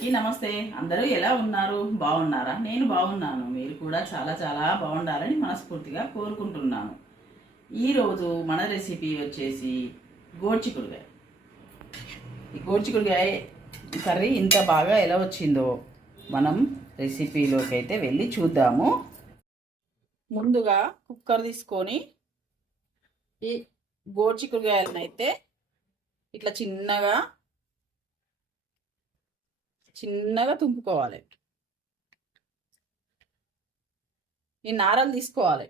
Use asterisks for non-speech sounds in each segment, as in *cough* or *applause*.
అందరికీ నమస్తే. అందరూ ఎలా ఉన్నారు? బాగున్నారా? నేను బాగున్నాను. మీరు కూడా చాలా చాలా బాగుండాలని మనస్ఫూర్తిగా కోరుకుంటున్నాను. ఈరోజు మన రెసిపీ వచ్చేసి గోడ్చికుడుగాయ ఈ గోడ్చికుడుగాయ కర్రీ ఇంత బాగా ఎలా వచ్చిందో మనం రెసిపీలోకి అయితే వెళ్ళి చూద్దాము. ముందుగా కుక్కర్ తీసుకొని ఈ గోడ్చికుడుగాయలను అయితే ఇట్లా చిన్నగా చిన్నగా తుంపుకోవాలి. ఈ నారలు తీసుకోవాలి.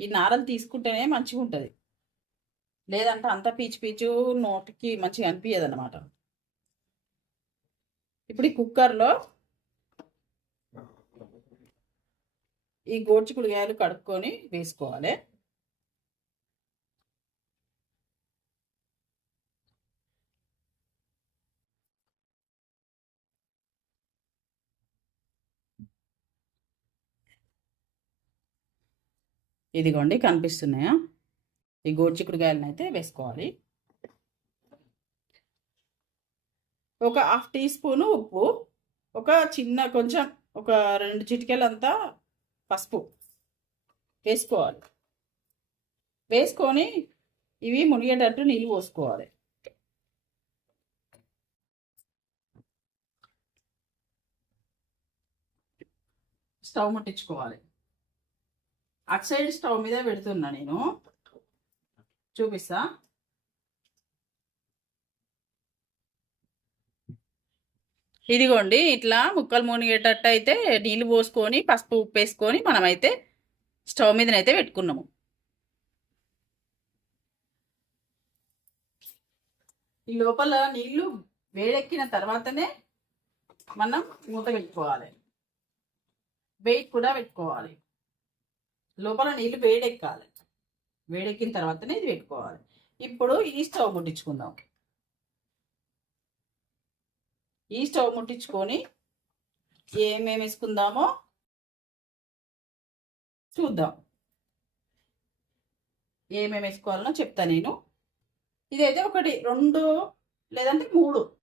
ఈ నారలు తీసుకుంటేనే మంచిగా ఉంటుంది లేదంటే అంత పీచు పీచు నోటికి మంచిగా అనిపించదు అనమాట ఇప్పుడు ఈ కుక్కర్లో ఈ గోడ్చికుడుగాయలు కడుక్కొని వేసుకోవాలి. ఇదిగోండి కనిపిస్తున్నాయా? ఈ గోడ్చిక్కుడుకాయలను అయితే వేసుకోవాలి. ఒక హాఫ్ టీ స్పూను ఉప్పు ఒక చిన్న కొంచెం ఒక రెండు చిటికెలంతా పసుపు వేసుకోవాలి. వేసుకొని ఇవి మునిగేటట్టు నీళ్ళు పోసుకోవాలి. స్టవ్ ముట్టించుకోవాలి. అటు సైడ్ స్టవ్ మీద పెడుతున్నా నేను. చూపిస్తా. ఇదిగోండి ఇట్లా ముక్కలు మునిగేటట్టు అయితే నీళ్ళు పోసుకొని పసుపు ఉప్పు వేసుకొని మనమైతే స్టవ్ మీదనైతే పెట్టుకున్నాము. ఈ లోపల నీళ్ళు వేడెక్కిన తర్వాతనే మనం మూత పెట్టుకోవాలి. వెయిట్ కూడా పెట్టుకోవాలి. లోపల నీళ్ళు వేడెక్కాలి. వేడెక్కిన తర్వాతనే ఇది పెట్టుకోవాలి. ఇప్పుడు ఈ స్టవ్ ముట్టించుకుందాం. ఈ స్టవ్ ముట్టించుకొని ఏమేమి వేసుకుందామో చూద్దాం. ఏమేమి వేసుకోవాలనో చెప్తా నేను. ఇదైతే ఒకటి రెండు లేదంటే మూడు.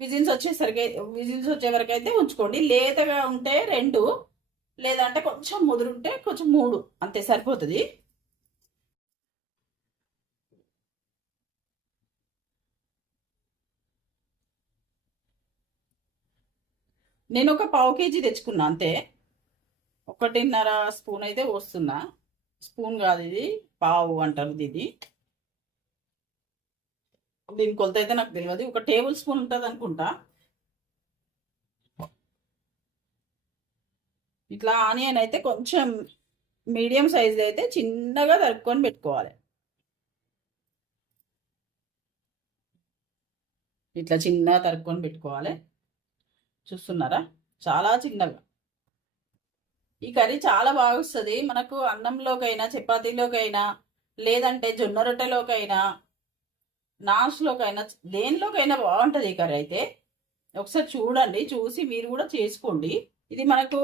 విజిల్స్ వచ్చేసరికి విజిల్స్ వచ్చే వరకు అయితే ఉంచుకోండి. లేతగా ఉంటే రెండు. లేదంటే కొంచెం ముదురుంటే కొంచెం మూడు. అంతే సరిపోతుంది. నేను ఒక పావు కేజీ తెచ్చుకున్నా అంతే. ఒకటిన్నర స్పూన్ అయితే వస్తున్నా స్పూన్ కాదు ఇది పావు అంటారు ఇది దీని కొలత అయితే నాకు తెలియదు ఒక టేబుల్ స్పూన్ ఉంటుంది అనుకుంటా ఇట్లా ఆనియన్ అయితే కొంచెం మీడియం సైజ్ అయితే చిన్నగా తరుక్కొని పెట్టుకోవాలి. ఇట్లా చిన్నగా తరుక్కొని పెట్టుకోవాలి. చూస్తున్నారా? చాలా చిన్నగా. ఈ కర్రీ చాలా బాగా వస్తుంది. మనకు అన్నంలోకైనా చపాతీలోకైనా లేదంటే జొన్న రొట్టెలోకైనా నాన్స్లోకైనా దేనిలోకైనా బాగుంటుంది ఈ కర్రీ అయితే. ఒకసారి చూడండి. చూసి మీరు కూడా చేసుకోండి. ఇది మనకు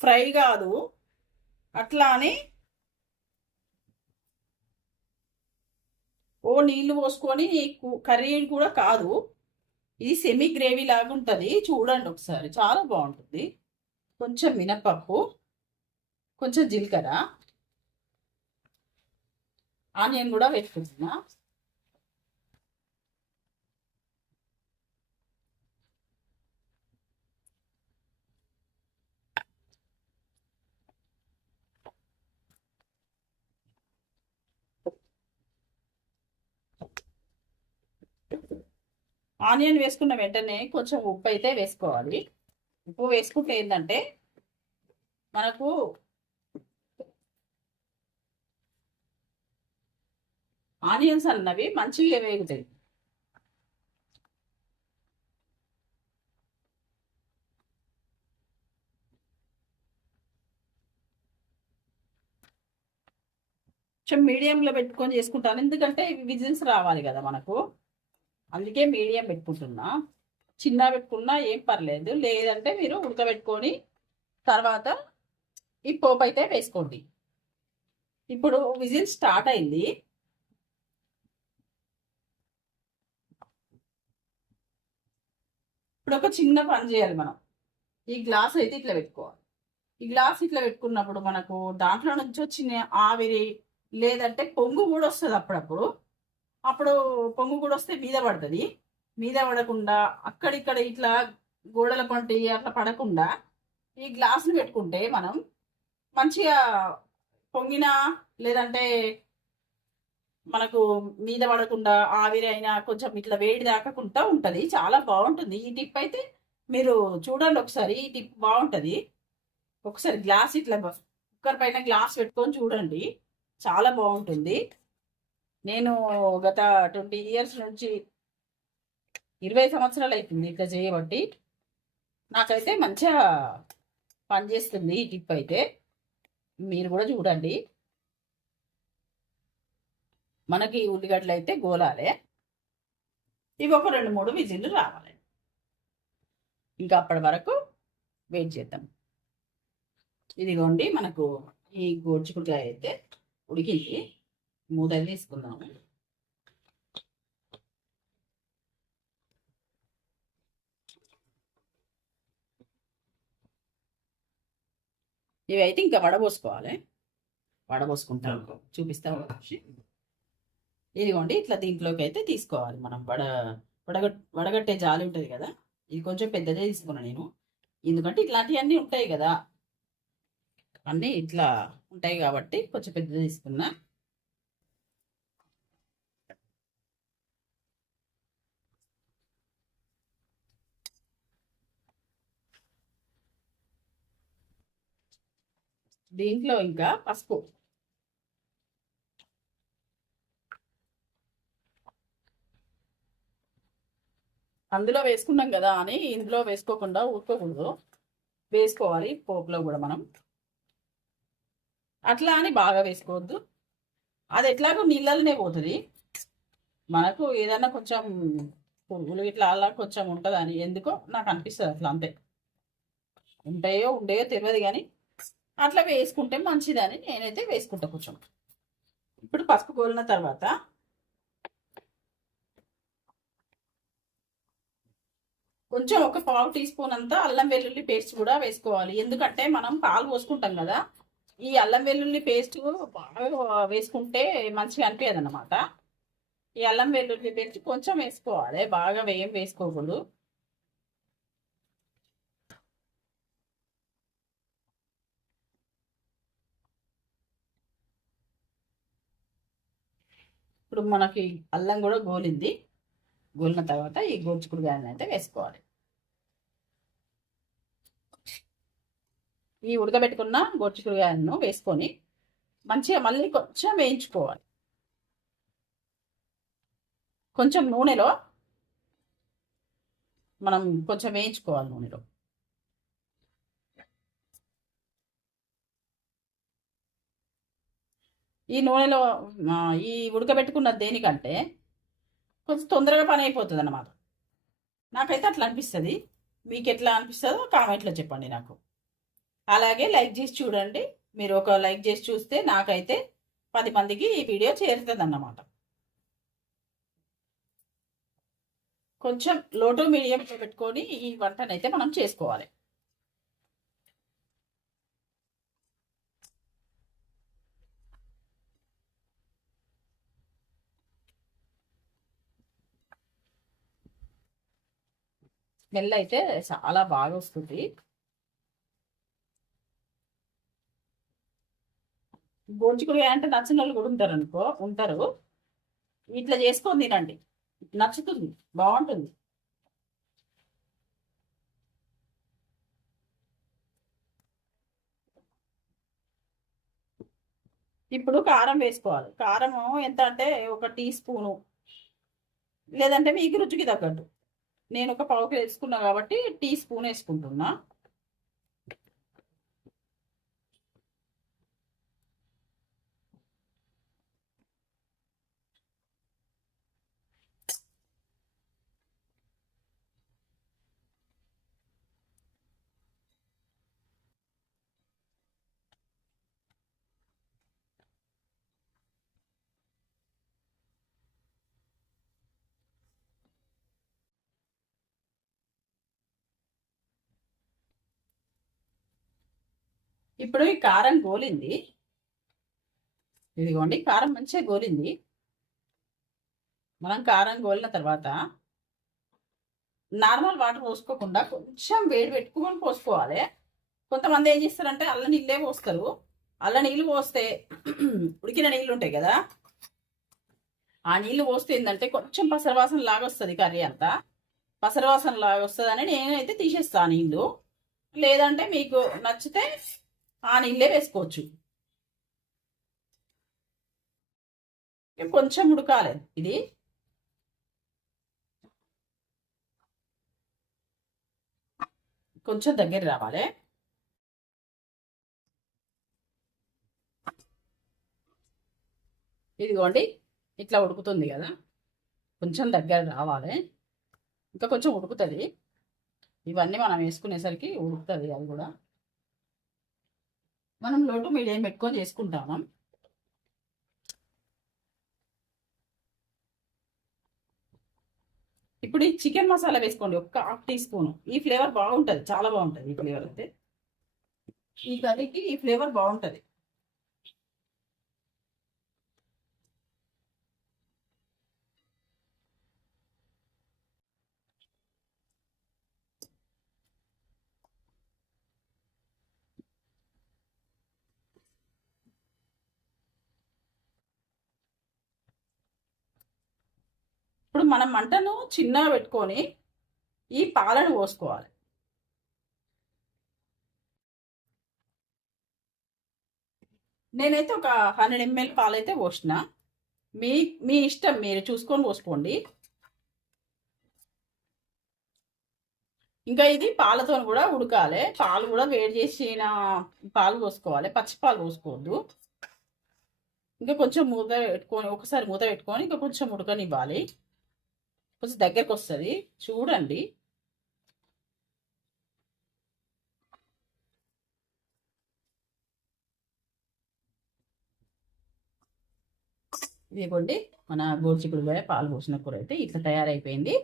ఫ్రై కాదు. అట్లా అని ఓ నీళ్ళు పోసుకొని కర్రీ కూడా కాదు. ఇది సెమీ గ్రేవీ లాగా ఉంటుంది. చూడండి ఒకసారి. చాలా బాగుంటుంది. కొంచెం మినపప్పు కొంచెం జీలకర్ర ఆనియన్ కూడా పెట్టుకుంటున్నా ఆనియన్ వేసుకున్న వెంటనే కొంచెం ఉప్పు అయితే వేసుకోవాలి. ఉప్పు వేసుకుంటే ఏంటంటే మనకు ఆనియన్స్ అన్నవి మంచిగా వేగుతాయి. కొంచెం మీడియంలో పెట్టుకొని చేసుకుంటాను. ఎందుకంటే ఇవి విజిల్స్ రావాలి కదా మనకు. అందుకే మీడియం పెట్టుకుంటున్నా. చిన్న పెట్టుకున్నా ఏం పర్లేదు. లేదంటే మీరు ఉడకబెట్టుకొని తర్వాత ఈ పోపు అయితే వేసుకోండి. ఇప్పుడు విజిల్ స్టార్ట్ అయింది. ఇప్పుడు ఒక చిన్న పని చేయాలి మనం. ఈ గ్లాస్ అయితే ఇట్లా పెట్టుకోవాలి. ఈ గ్లాస్ ఇట్లా పెట్టుకున్నప్పుడు మనకు దాంట్లో నుంచి వచ్చిన ఆవిరి లేదంటే పొంగు కూడా వస్తుంది అప్పుడప్పుడు. అప్పుడు పొంగు కూడా వస్తే మీద పడుతుంది. మీద పడకుండా అక్కడిక్కడ ఇట్లా గోడల పంటి అట్లా పడకుండా ఈ గ్లాసులు పెట్టుకుంటే మనం మంచిగా పొంగిన లేదంటే మనకు మీద పడకుండా ఆవిరి అయినా కొంచెం ఇట్లా వేడి దాకకుండా ఉంటుంది. చాలా బాగుంటుంది. ఈ టిప్ అయితే మీరు చూడండి ఒకసారి. ఈ టిప్ బాగుంటుంది. ఒకసారి గ్లాస్ ఇట్లా కుక్కర్ పైన గ్లాస్ పెట్టుకొని చూడండి. చాలా బాగుంటుంది. నేను గత ట్వంటీ ఇయర్స్ నుంచి ఇరవై సంవత్సరాలు అవుతుంది ఇట్లా చేయబట్టి. నాకైతే మంచిగా పనిచేస్తుంది ఈ టిప్ అయితే. మీరు కూడా చూడండి. మనకి ఉల్లిగడ్డలు అయితే గోలాలే. ఇవి ఒక రెండు మూడు విజిల్లు రావాలి. ఇంకా అప్పటి వరకు వెయిట్ చేద్దాం. ఇదిగోండి మనకు ఈ గోడ్చుకుడుకాయ అయితే ఉడికింది. మూత తీసుకుందాము? ఇవి అయితే ఇంకా వడబోసుకోవాలి. వడబోసుకుంటాను చూపిస్తాను ఇదిగోండి ఇట్లా దీంట్లోకి అయితే తీసుకోవాలి మనం. వడ వడగట్ వడగట్టే జాలి ఉంటుంది కదా? ఇది కొంచెం పెద్దదే తీసుకున్నా నేను. ఎందుకంటే ఇట్లాంటివన్నీ ఉంటాయి కదా? అన్నీ ఇట్లా ఉంటాయి కాబట్టి కొంచెం పెద్దది తీసుకున్నా. దీంట్లో ఇంకా పసుపు. అందులో వేసుకున్నాం కదా అని ఇందులో వేసుకోకుండా ఊరుకోకూడదు. వేసుకోవాలి పోపులో కూడా మనం. అట్లా అని బాగా వేసుకోవద్దు. అది ఎట్లాగో నీళ్ళనే పోతుంది. మనకు ఏదైనా కొంచెం పువ్వులు ఇట్లా అలా కొంచెం ఉంటుందని ఎందుకో నాకు అనిపిస్తుంది అట్లా అంతే. ఉంటాయో ఉండేయో తెలియదు కానీ అట్లా వేసుకుంటే మంచిదని నేనైతే వేసుకుంటా కొంచెం ఇప్పుడు పసుపు కోలిన తర్వాత కొంచెం ఒక పావు టీ స్పూన్ అంతా అల్లం వెల్లుల్లి పేస్ట్ కూడా వేసుకోవాలి. ఎందుకంటే మనం పాలు పోసుకుంటాం కదా ఈ అల్లం వెల్లుల్లి పేస్ట్ బాగా వేసుకుంటే మంచిగా అనిపించదు అనమాట ఈ అల్లం వెల్లుల్లి పేస్ట్ కొంచెం వేసుకోవాలి బాగా వేయం వేసుకోకూడదు. ఇప్పుడు మనకి అల్లం కూడా గోలింది. గోలిన తర్వాత ఈ గోర్చుకుడుగాయలను అయితే వేసుకోవాలి. ఈ ఉడకబెట్టుకున్న గోర్చుకుడుగాయలను వేసుకొని మంచిగా మళ్ళీ కొంచెం వేయించుకోవాలి. కొంచెం నూనెలో మనం కొంచెం వేయించుకోవాలి నూనెలో. ఈ నూనెలో ఈ ఉడకబెట్టుకున్న దేనికంటే కొంచెం తొందరగా పని అయిపోతుంది అన్నమాట నాకైతే అట్లా అనిపిస్తుంది. మీకు ఎట్లా అనిపిస్తుందో కామెంట్లో చెప్పండి నాకు. అలాగే లైక్ చేసి చూడండి. మీరు ఒక లైక్ చేసి చూస్తే నాకైతే పది మందికి ఈ వీడియో చేరుతుంది అన్నమాట కొంచెం లోటు మీడియం మీడియంలో పెట్టుకొని ఈ వంటనైతే మనం చేసుకోవాలి. స్మెల్ అయితే చాలా బాగా వస్తుంది. గోంచుకుడు అంటే నచ్చిన వాళ్ళు కూడా ఉంటారు అనుకో ఉంటారు. ఇట్లా చేసుకొని తినండి. నచ్చుతుంది బాగుంటుంది. ఇప్పుడు కారం వేసుకోవాలి. కారం ఎంత అంటే ఒక టీ స్పూను. లేదంటే మీకు రుచికి తగ్గట్టు. నేను ఒక పావు వేసుకున్నా కాబట్టి టీ స్పూన్ వేసుకుంటున్నా. ఇప్పుడు ఈ కారం గోలింది. ఇదిగోండి కారం మంచిగా గోలింది. మనం కారం గోలిన తర్వాత నార్మల్ వాటర్ పోసుకోకుండా కొంచెం వేడి పెట్టుకొని పోసుకోవాలి. కొంతమంది ఏం చేస్తారంటే అల్ల నీళ్ళే పోస్తారు. అల్ల నీళ్ళు పోస్తే *clears throat* ఉడికిన నీళ్ళు ఉంటాయి కదా. ఆ నీళ్ళు పోస్తే ఏంటంటే కొంచెం పసరవాసన లాగా వస్తుంది కర్రీ అంతా. పసరవాసన లాగా అని నేనైతే తీసేస్తాను నీళ్ళు. లేదంటే మీకు నచ్చితే ఆ నీళ్ళే వేసుకోవచ్చు. కొంచెం ఉడకాలి. ఇది కొంచెం దగ్గర రావాలి. ఇదిగోండి ఇట్లా ఉడుకుతుంది కదా. కొంచెం దగ్గర రావాలి. ఇంకా కొంచెం ఉడుకుతుంది. ఇవన్నీ మనం వేసుకునేసరికి ఉడుకుతుంది అది కూడా. మనం లోటు మీడియం పెట్టుకొని చేసుకుంటాము? ఇప్పుడు ఈ చికెన్ మసాలా వేసుకోండి ఒక్క హాఫ్ టీ స్పూన్. ఈ ఫ్లేవర్ బాగుంటుంది చాలా బాగుంటుంది ఈ ఫ్లేవర్. అయితే ఈ కర్రీకి ఈ ఫ్లేవర్ బాగుంటుంది. ఇప్పుడు మనం మంటను చిన్నగా పెట్టుకొని ఈ పాలను పోసుకోవాలి. నేనైతే ఒక హండ్రెడ్ ఎంఎల్ పాలైతే పోసిన. మీ మీ ఇష్టం మీరు చూసుకొని పోసుకోండి. ఇంకా ఇది పాలతో కూడా ఉడకాలి. పాలు కూడా వేడి చేసిన పాలు పోసుకోవాలి. పచ్చి పాలు పోసుకోవద్దు. ఇంకా కొంచెం మూత పెట్టుకొని ఒకసారి మూత పెట్టుకొని ఇంకా కొంచెం ఉడకనివ్వాలి. కొంచెం దగ్గరకు వస్తుంది. చూడండి. ఇదిగోండి మన గోరుచిక్కుడుకాయ పాలు పోసిన కూర అయితే ఇట్లా తయారైపోయింది.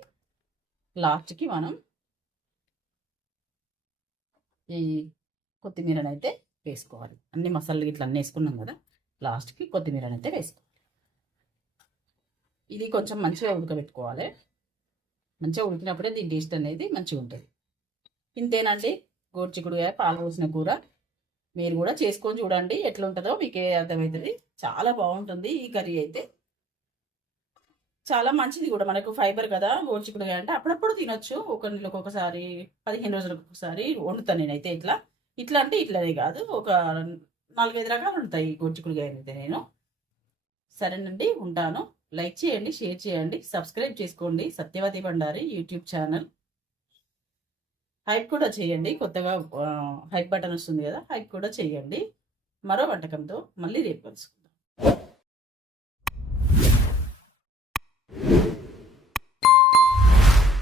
లాస్ట్కి మనం ఈ కొత్తిమీరని అయితే వేసుకోవాలి. అన్ని మసాలాలు ఇట్లా అన్నీ వేసుకున్నాం కదా లాస్ట్కి కొత్తిమీరని అయితే వేసుకోవాలి. ఇది కొంచెం మంచిగా ఉడకబెట్టుకోవాలి. మంచిగా ఉడికినప్పుడే దీని టేస్ట్ అనేది మంచిగా ఉంటుంది. ఇంతేనండి. గోరుచిక్కుడుగా పాలు పోసిన కూర. మీరు కూడా చేసుకొని చూడండి. ఎట్లా ఉంటుందో మీకే అర్థమవుతుంది. చాలా బాగుంటుంది ఈ కర్రీ అయితే. చాలా మంచిది కూడా. మనకు ఫైబర్ కదా. గోరుచిక్కుడుగా అంటే అప్పుడప్పుడు తినొచ్చు. ఒక నెలకు ఒకసారి పదిహేను రోజులకు ఒకసారి వండుతాను నేనైతే ఇట్లా. ఇట్లా అంటే ఇట్లనే కాదు. ఒక నాలుగైదు రకాలు ఉంటాయి గోరుచిక్కుడుగా అయితే నేను. సరేనండి. ఉంటాను. లైక్ చేయండి షేర్ చేయండి సబ్స్క్రైబ్ చేసుకోండి. Satyavathi Bhandari YouTube channel. Hype కూడా చేయండి. కొత్తగా హైప్ బటన్ వస్తుంది కదా హైప్ కూడా చేయండి. మరో వంటకంతో మళ్ళీ రేపు కలుసుకుందాం.